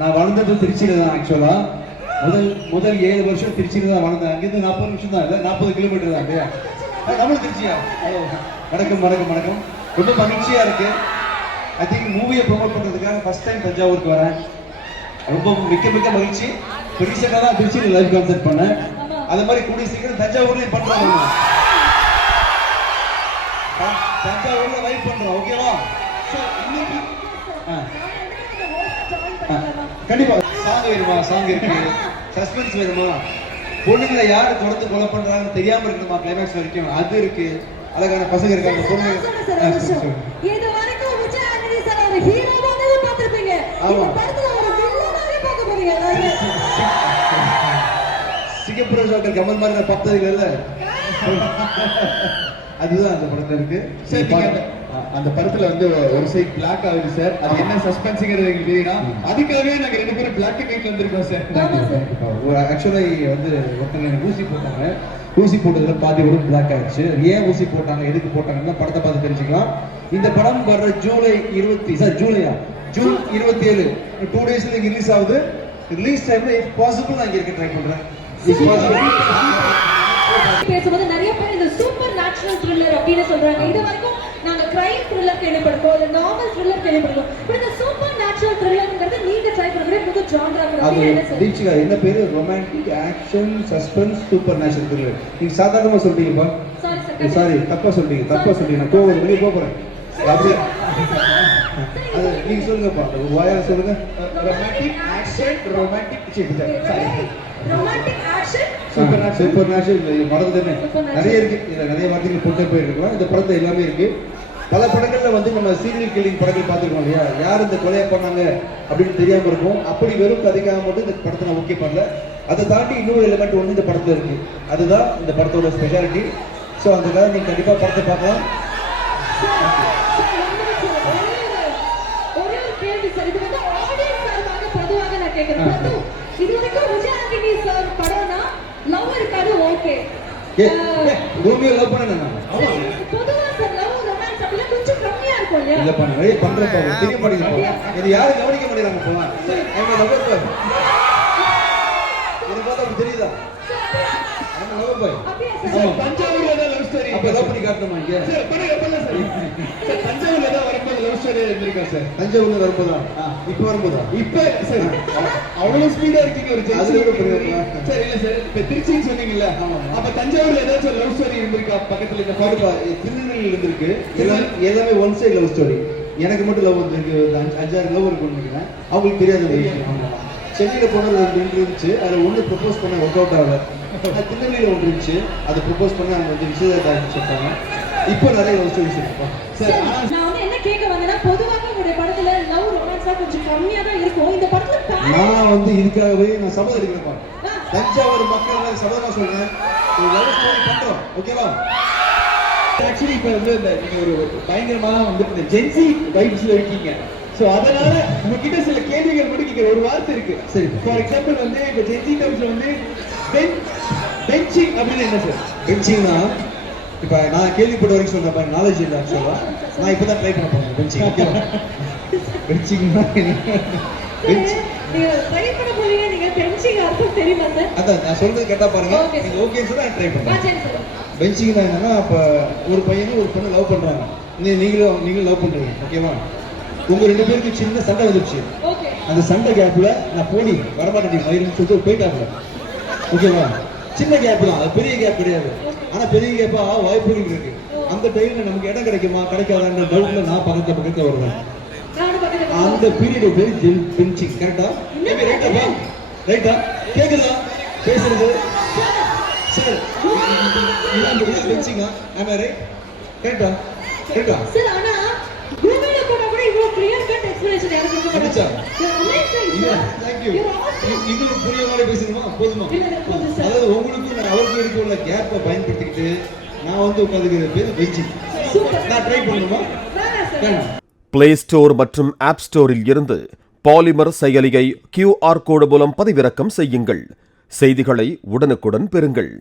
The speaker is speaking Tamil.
நான் வளர்ந்தது திருச்சியில தான். ஆக்சுவலா முதல் 7 வருஷம் திருச்சியில தான் வளர்ந்தேன். அங்கிருந்து 40 நிமிஷம் தான், இல்லை 40 கிலோமீட்டர் தான் இல்லையா? நம்மளும் திருச்சியா? வணக்கம் வணக்கம் வணக்கம். ரொம்ப மகிழ்ச்சியா இருக்கு. ஐ திங்க் மூவியை ப்ரொமோட் பண்றதுக்காக ஃபர்ஸ்ட் டைம் தஞ்சாவூருக்கு வரேன். ரொம்ப மிக்க மகிழ்ச்சி. ரீசெண்டாக தான் திருச்சியில் லைவ் கான்சர்ட் பண்ணேன். அது மாதிரி கூடிய சீக்கிரம் தஞ்சாவூர்லயும் பண்றாங்க. தஞ்சாவூர்ல லைவ் பண்றோம். ஓகேவா? கண்டிப்பா. சாங் வேணுமா? சாங் இருக்கு. சஸ்பென்ஸ் வேணுமா? பொண்ணுங்களை யாரு தொடர்ந்து கொலை பண்றாங்கன்னு தெரியாம இருக்கணுமா கிளைமேக்ஸ் வரைக்கும்? அது இருக்கு. அழகான பசங்க இருக்காங்க. பொண்ணு சிங்கப்பூர் டாக்டர் கமல் மாதிரி நான் பார்த்தது இல்ல. அதுதான் அந்த படத்துல இருக்கு. அந்த படத்துல வந்து ஒரு சைட் பிளாக் ஆகுது சார். அது என்ன சஸ்பென்ஸ்ங்கிறது எங்களுக்கு தெரியும். அதுக்காகவே நாங்க 2 பேரும் பிளாக் அண்ட் ஒயிட்ல வந்திருக்கோம் சார். ஆக்சுவலா வந்து ஒருத்தங்க எனக்கு ஊசி போட்டாங்க. ஊசி போட்டதுல பாதி கூட பிளாக் ஆயிடுச்சு. ஏன் ஊசி போட்டாங்க, எதுக்கு போட்டாங்கன்னா படத்தை பார்த்து தெரிஞ்சுக்கலாம். இந்த படம் வர்ற ஜூன் 27 2 டேஸ்ல ரிலீஸ் ஆகுது. ரிலீஸ் டைம்ல இஃப் பாசிபிள் நான் இங்க இருக்க ட்ரை பண்றேன். பேசும்போது நிறைய பேர் இந்த சூப்பர் நேச்சுரல் த்ரில்லர் அப்படின்னு சொல்றாங்க. இது வரைக்கும் நாங்க கிரைம் த்ரில்லர் கேள்விப்பட்டிருக்கோம், இல்ல நார்மல் த்ரில்லர் கேள்விப்பட்டிருக்கோம். பட் இந்த சூப்பர் நேச்சுரல் த்ரில்லர்ங்கிறது நீங்க ட்ரை பண்ற புது ஜான்ரா அது தீட்சிகா என்ன பேரு? Romantic action suspense super natural thriller. நீங்க சாதாரணமா சொல்றீங்கப்பா. சாரி தப்பா சொல்றீங்க. நான் கோவம் வெளியே போறேன். அது நீங்க சொல்லுங்கப்பா. வாயால சொல்லுங்க. ரொமான்டிக் ஆக்ஷன் சூப்பர் நேச்சுரல் மறந்துட்டேனே. நிறைய இருக்கு. நிறைய வார்த்தைகள் போட்டே போயிருக்கலாம். இந்த படத்தை எல்லாமே இருக்கு. பல படங்கள்ல வந்து நம்ம சீரியல் கில்லிங் படங்கள் பார்த்துருக்கோம் இல்லையா? யார் இந்த கொலையை பண்ணாங்க அப்படின்னு தெரியாம இருக்கும். அப்படி வெறும் கதைக்காக மட்டும் இந்த படத்தை நான் ஓகே பண்ணல. அதை தாண்டி இன்னொரு எலிமெண்ட் ஒன்று இந்த படத்துல இருக்கு. அதுதான் இந்த படத்தோட ஸ்பெஷாலிட்டி. ஸோ அதுக்காக நீங்க கண்டிப்பா படத்தை பார்க்கலாம். ரோமியோ லவ் பண்ணேன் நான். இல்ல பண்ண நிறைய பண்றப்ப தெரிய மாட்டேங்குது. இது யாரும் கவனிக்க மாட்டேங்கிறாங்க. போலாம் எனக்கு பார்த்தா அப்படி தெரியுதா? தஞ்சாவூர்ல தான் லவ் ஸ்டோரி. அப்ப லவ் பண்ணி காட்டணுமா இங்க? தஞ்சாவூர்ல தான் வரும்போது லவ் ஸ்டோரி இருந்திருக்கா சார்? தஞ்சாவூர்ல வரும்போதா? இப்ப வரும்போதா? இப்ப சார் அவ்வளவு ஸ்பீடா இருக்கீங்க ஒரு அதுல கூட சார். இல்ல சார், இப்ப திருச்சின்னு சொன்னீங்கல்ல, அப்ப தஞ்சாவூர்ல ஏதாச்சும் லவ் ஸ்டோரி இருந்திருக்கா பக்கத்துல? இந்த பாருப்பா, திருநெல்வேலியில் இருந்திருக்கு. எல்லாமே ஒன் சைடு லவ் ஸ்டோரி. எனக்கு மட்டும் லவ் வந்துருக்கு. 5-6 லவ் இருக்குன்னு நினைக்கிறேன். அவங்களுக்கு தெரியாத. சென்னையில போனது 2 இருந்துச்சு. அதுல ஒண்ணு ப்ரொபோஸ் பண்ண ஒர்க் அவுட் ஆகல. திருநெல்வேலியில ஒன்று இருந்துச்சு. அதை ப்ரொபோஸ் பண்ண அவங்க வந்து நிச்சயதார்த்தம் சொல்லிட்டாங்க. இப்போ நிறைய லவ் ஸ்டோரிஸ் இருக்குப்பா. நான் வந்து என்ன கேட்க வந்தேன்னா, பொதுவாக உங்களுடைய படத்துல லவ் ரொமான்ஸா கொஞ்சம் கம்மியா தான் இருக்கும். இந்த படத்துல நான் வந்து இதுக்காகவே நான் சபதம் எடுக்கிறேன்ப்பா. தஞ்சாவூர் மக்கள் சபதமா சொல்றேன், ஒரு லவ் ஸ்டோரி பண்றோம். ஓகேவா? ஆக்சுவலி இப்ப வந்து நீங்க ஒரு பயங்கரமா வந்து இந்த ஜென்சி வைப்ஸ்ல இருக்கீங்க. சோ அதனால உங்ககிட்ட சில கேள்விகள் மட்டும் கேட்கிற ஒரு வார்த்தை இருக்கு. சரி, ஃபார் எக்ஸாம்பிள் வந்து இப்ப ஜென்சி டவுன்ஸ்ல வந்து பெஞ்சிங் அப்படின்னு என்ன சார்? பெஞ்சிங்னா இப்ப நான் கேள்விப்பட்ட வரைக்கும் சொல்றேன் பாருங்க, நாலேஜ் இல்லை ஆக்சுவலா. நான் இப்பதான் ட்ரை பண்ண போறேன் பெஞ்சிங். ஓகேவா? பெஞ்சிங்னா நீங்க ட்ரை பண்ண போறீங்க. நீங்க பெஞ்சிங் அர்த்தம் தெரியுமா சார்? அதான் நான் சொல்றது கேட்டா பாருங்க. நீங்க ஓகேன்னு சொன்னா ட்ரை பண்ணுங்க. பெஞ்சிங்னா என்னன்னா, அப்ப ஒரு பையனும் ஒரு பொண்ணு லவ் பண்றாங்க. நீங்களும் லவ் பண்றீங்க. ஓகேவா? உங்க 2 பேருக்கு சின்ன சண்டை வந்துருச்சு. அந்த சண்டை கேப்ல நான் போனி வரமாட்டேன் மயிலுன்னு சொல்லிட்டு போயிட்டாங்க. ஓகேவா? சின்ன கேப் தான், அது பெரிய கேப் கிடையாது. ஆனா பெரிய கேப்பா வாய்ப்புகள் இருக்கு. அந்த டைம்ல நமக்கு இடம் கிடைக்குமா கிடைக்காதான்ற டவுட்ல நான் பக்கத்துல வருவேன். அந்த பீரியட் பேரு பெஞ்சிங். கரெக்டா? ரைட்டா? கேக்குதா பேசுறது? சார் பெஞ்சிங்கா? ஆமா ரைட்? கரெக்டா? சார் ஆனா கூகுள்ல கூட இவ்வளவு கிளியர் கட் எக்ஸ்பிளனேஷன் எனக்கு கொடுக்க இது புரிய மாதிரி பேசணுமா? போதுமா? அதாவது உங்களுக்கு அவருக்கு இருக்க கேப்பை பயன்படுத்திக்கிட்டு நான் வந்து உட்காந்துக்கிற பேர் பெஞ்சிங். நான் ட்ரை பண்ணணுமா? பிளே ஸ்டோர் மற்றும் ஆப் ஸ்டோரில் இருந்து பாலிமர் செயலியை QR கோடு மூலம் பதிவிறக்கம் செய்யுங்கள். செய்திகளை உடனுக்குடன் பெறுங்கள்.